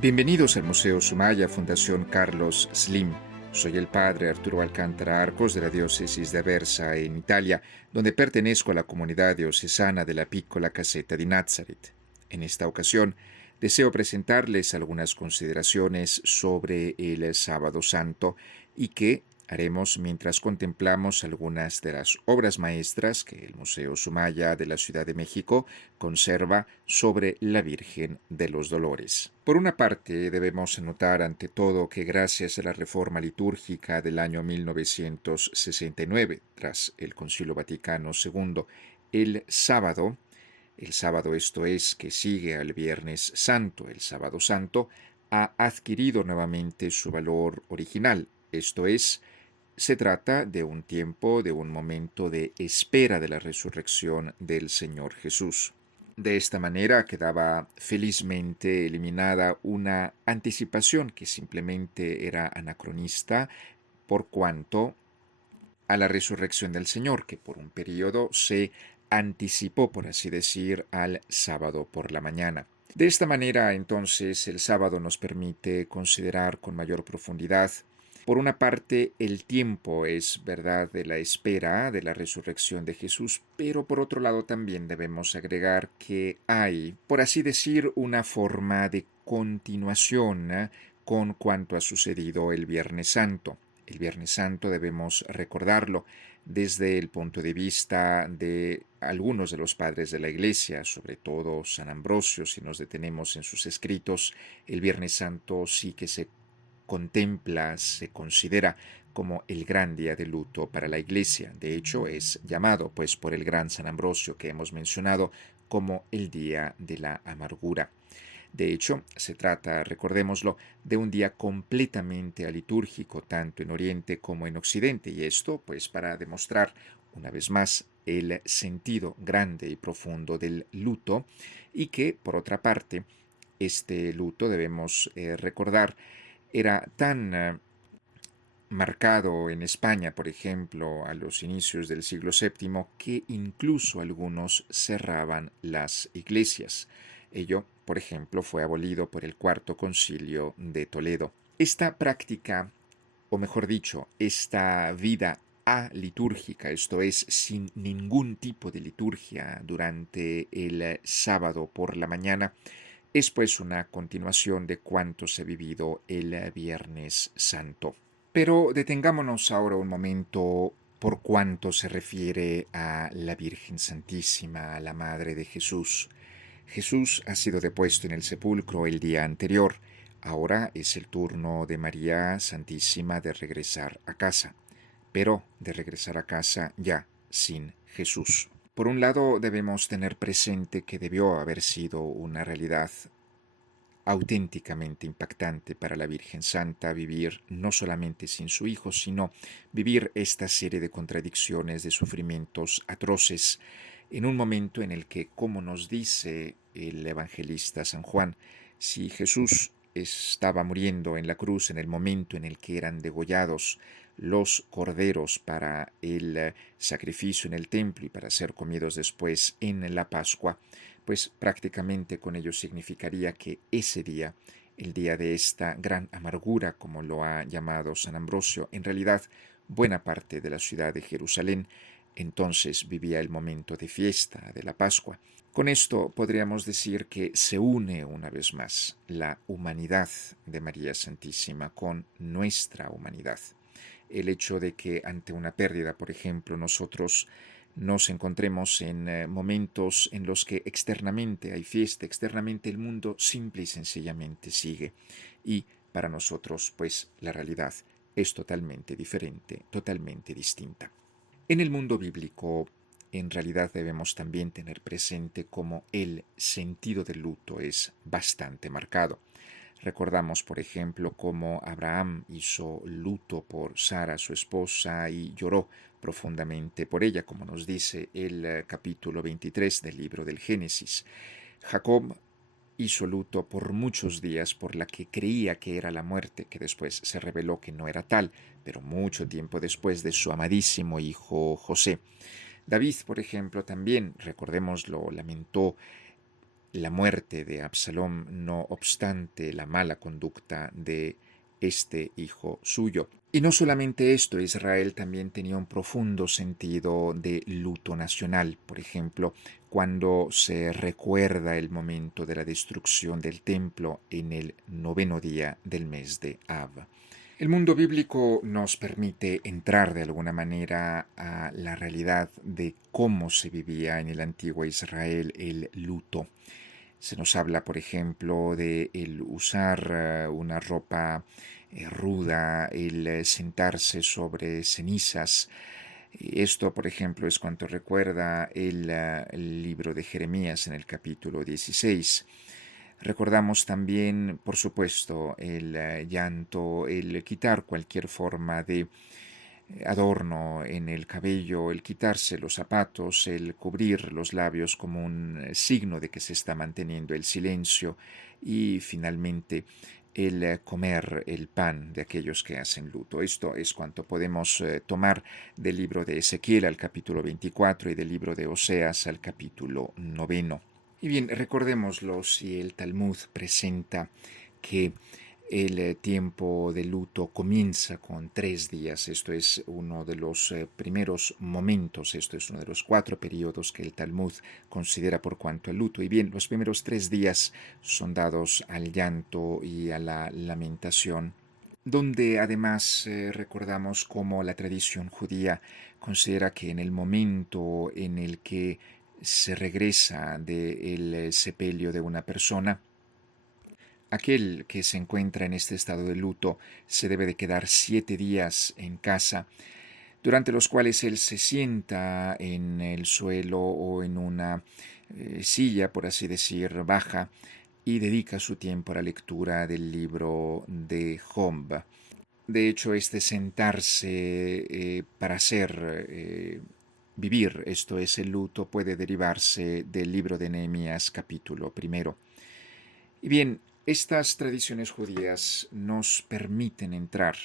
Bienvenidos al Museo Sumaya Fundación Carlos Slim. Soy el padre Arturo Alcántara Arcos de la diócesis de Aversa en Italia, donde pertenezco a la comunidad diocesana de la Piccola Caseta di Nazareth. En esta ocasión, deseo presentarles algunas consideraciones sobre el Sábado Santo y que haremos mientras contemplamos algunas de las obras maestras que el Museo Sumaya de la Ciudad de México conserva sobre la Virgen de los Dolores. Por una parte, debemos notar ante todo que gracias a la reforma litúrgica del año 1969, tras el Concilio Vaticano II, el sábado, esto es, que sigue al Viernes Santo, el Sábado Santo, ha adquirido nuevamente su valor original, esto es, se trata de un tiempo, de un momento de espera de la resurrección del Señor Jesús. De esta manera quedaba felizmente eliminada una anticipación que simplemente era anacronista por cuanto a la resurrección del Señor, que por un periodo se anticipó, por así decir, al sábado por la mañana. De esta manera, entonces, el sábado nos permite considerar con mayor profundidad por una parte, el tiempo es verdad de la espera de la resurrección de Jesús, pero por otro lado también debemos agregar que hay, por así decir, una forma de continuación con cuanto ha sucedido el Viernes Santo. El Viernes Santo debemos recordarlo desde el punto de vista de algunos de los padres de la Iglesia, sobre todo San Ambrosio, si nos detenemos en sus escritos, el Viernes Santo sí que se contempla, se considera como el gran día de luto para la Iglesia. De hecho, es llamado, pues, por el gran San Ambrosio que hemos mencionado, como el día de la amargura. De hecho, se trata, recordémoslo, de un día completamente alitúrgico, tanto en Oriente como en Occidente, y esto, pues, para demostrar una vez más el sentido grande y profundo del luto, y que, por otra parte, este luto debemos recordar era tan marcado en España, por ejemplo, a los inicios del siglo VII, que incluso algunos cerraban las iglesias. Ello, por ejemplo, fue abolido por el Cuarto Concilio de Toledo. Esta práctica, o mejor dicho, esta vida alitúrgica, esto es, sin ningún tipo de liturgia durante el sábado por la mañana, es pues una continuación de cuanto se ha vivido el Viernes Santo. Pero detengámonos ahora un momento por cuanto se refiere a la Virgen Santísima, a la Madre de Jesús. Jesús ha sido depuesto en el sepulcro el día anterior. Ahora es el turno de María Santísima de regresar a casa, pero de regresar a casa ya sin Jesús. Por un lado, debemos tener presente que debió haber sido una realidad auténticamente impactante para la Virgen Santa vivir no solamente sin su hijo, sino vivir esta serie de contradicciones, de sufrimientos atroces, en un momento en el que, como nos dice el evangelista San Juan, si Jesús estaba muriendo en la cruz en el momento en el que eran degollados los corderos para el sacrificio en el templo y para ser comidos después en la Pascua, pues prácticamente con ello significaría que ese día, el día de esta gran amargura, como lo ha llamado San Ambrosio, en realidad buena parte de la ciudad de Jerusalén, entonces vivía el momento de fiesta de la Pascua. Con esto podríamos decir que se une una vez más la humanidad de María Santísima con nuestra humanidad. El hecho de que ante una pérdida, por ejemplo, nosotros nos encontremos en momentos en los que externamente hay fiesta, externamente el mundo simple y sencillamente sigue. Y para nosotros, pues, la realidad es totalmente diferente, totalmente distinta. En el mundo bíblico, en realidad debemos también tener presente cómo el sentido del luto es bastante marcado. Recordamos, por ejemplo, cómo Abraham hizo luto por Sara, su esposa, y lloró profundamente por ella, como nos dice el capítulo 23 del libro del Génesis. Jacob hizo luto por muchos días por la que creía que era la muerte, que después se reveló que no era tal, pero mucho tiempo después de su amadísimo hijo José. David, por ejemplo, también, recordémoslo, lamentó la muerte de Absalom, no obstante la mala conducta de este hijo suyo. Y no solamente esto, Israel también tenía un profundo sentido de luto nacional. Por ejemplo, cuando se recuerda el momento de la destrucción del templo en el 9º día del mes de Av. El mundo bíblico nos permite entrar de alguna manera a la realidad de cómo se vivía en el antiguo Israel el luto. Se nos habla, por ejemplo, de el usar una ropa ruda, el sentarse sobre cenizas. Esto, por ejemplo, es cuanto recuerda el libro de Jeremías en el capítulo 16. Recordamos también, por supuesto, el llanto, el quitar cualquier forma de adorno en el cabello, el quitarse los zapatos, el cubrir los labios como un signo de que se está manteniendo el silencio y finalmente el comer el pan de aquellos que hacen luto. Esto es cuanto podemos tomar del libro de Ezequiel al capítulo 24 y del libro de Oseas al capítulo 9. Y bien, recordémoslo si el Talmud presenta que el tiempo de luto comienza con 3 días. Esto es uno de los primeros momentos, esto es uno de los 4 periodos que el Talmud considera por cuanto al luto. Y bien, los primeros 3 días son dados al llanto y a la lamentación, donde además recordamos cómo la tradición judía considera que en el momento en el que se regresa del sepelio de una persona, aquel que se encuentra en este estado de luto se debe de quedar 7 días en casa, durante los cuales él se sienta en el suelo o en una silla, por así decir, baja, y dedica su tiempo a la lectura del libro de Job. De hecho, este sentarse para hacer vivir, esto es el luto, puede derivarse del libro de Nehemías capítulo 1. Y bien, estas tradiciones judías nos permiten entrar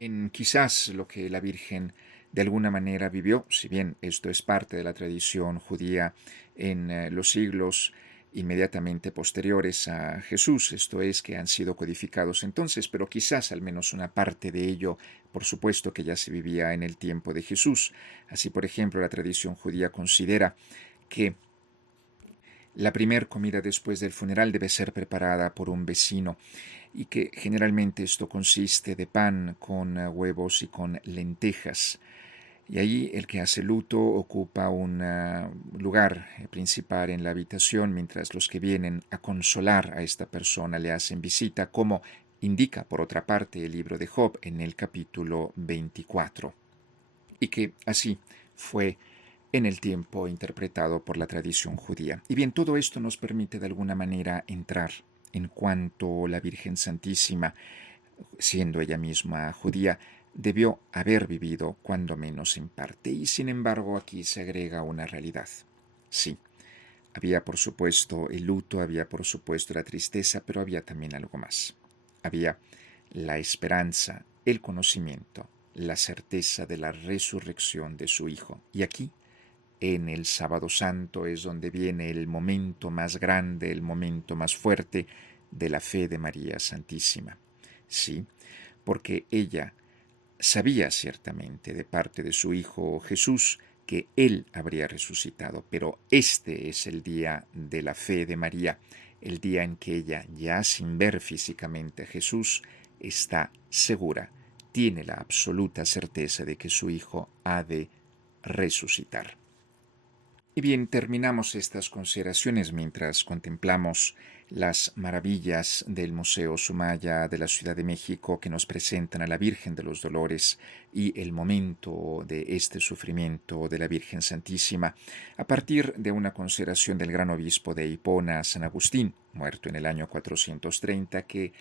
en quizás lo que la Virgen de alguna manera vivió, si bien esto es parte de la tradición judía en los siglos inmediatamente posteriores a Jesús, esto es, que han sido codificados entonces, pero quizás al menos una parte de ello, por supuesto que ya se vivía en el tiempo de Jesús. Así, por ejemplo, la tradición judía considera que la primer comida después del funeral debe ser preparada por un vecino y que generalmente esto consiste de pan con huevos y con lentejas. Y allí el que hace luto ocupa un lugar principal en la habitación, mientras los que vienen a consolar a esta persona le hacen visita, como indica por otra parte el libro de Job en el capítulo 24. Y que así fue en el tiempo interpretado por la tradición judía. Y bien, todo esto nos permite de alguna manera entrar en cuanto la Virgen Santísima, siendo ella misma judía, debió haber vivido cuando menos en parte. Y sin embargo aquí se agrega una realidad. Sí, había por supuesto el luto, había por supuesto la tristeza, pero había también algo más. Había la esperanza, el conocimiento, la certeza de la resurrección de su Hijo. Y aquí, en el Sábado Santo, es donde viene el momento más grande, el momento más fuerte de la fe de María Santísima. Sí, porque ella sabía ciertamente de parte de su Hijo Jesús que Él habría resucitado, pero este es el día de la fe de María, el día en que ella, ya sin ver físicamente a Jesús, está segura, tiene la absoluta certeza de que su Hijo ha de resucitar. Y bien, terminamos estas consideraciones mientras contemplamos las maravillas del Museo Sumaya de la Ciudad de México que nos presentan a la Virgen de los Dolores y el momento de este sufrimiento de la Virgen Santísima, a partir de una consideración del gran obispo de Hipona, San Agustín, muerto en el año 430, que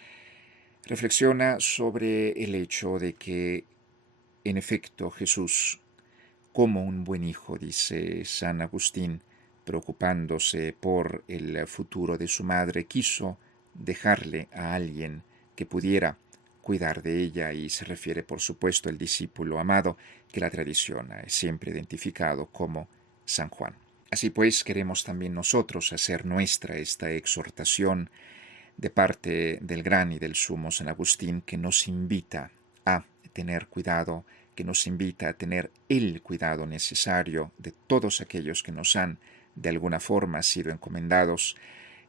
reflexiona sobre el hecho de que, en efecto, Jesús, como un buen hijo, dice San Agustín, preocupándose por el futuro de su madre, quiso dejarle a alguien que pudiera cuidar de ella, y se refiere por supuesto al discípulo amado que la tradición ha siempre identificado como San Juan. Así pues, queremos también nosotros hacer nuestra esta exhortación de parte del gran y del sumo San Agustín, que nos invita a tener cuidado, que nos invita a tener el cuidado necesario de todos aquellos que nos han de alguna forma sido encomendados,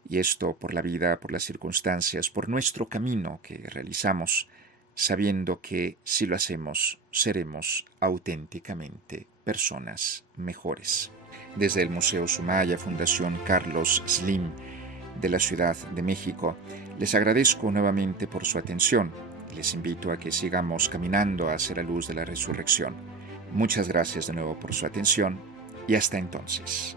y esto por la vida, por las circunstancias, por nuestro camino que realizamos, sabiendo que si lo hacemos seremos auténticamente personas mejores. Desde el Museo Sumaya, Fundación Carlos Slim de la Ciudad de México, les agradezco nuevamente por su atención y les invito a que sigamos caminando hacia la luz de la resurrección. Muchas gracias de nuevo por su atención y hasta entonces.